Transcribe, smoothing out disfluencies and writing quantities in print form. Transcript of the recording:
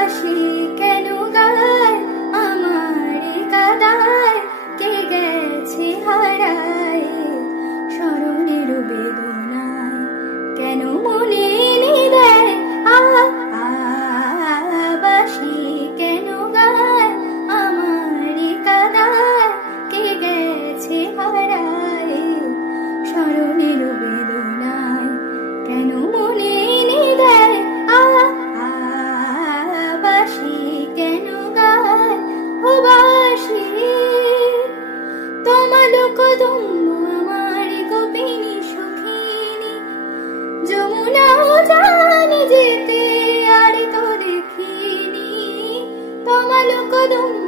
বাসি কেন গায় আমার কাদায় কে গেছে হারায় স্মরণের বেদনায় কেন মনে দেয় বাসি কেন গায় আমার কাদায় কে গেছে হারায় স্মরণের বেদনায় কেন মনে দেয় বাসি কেন গায় ও বাসি তোমার কদম্ব আমার গোপিনী সখিনী যমুনাও জানি যেতে আর তো দেখিনি তোমার কদম্ব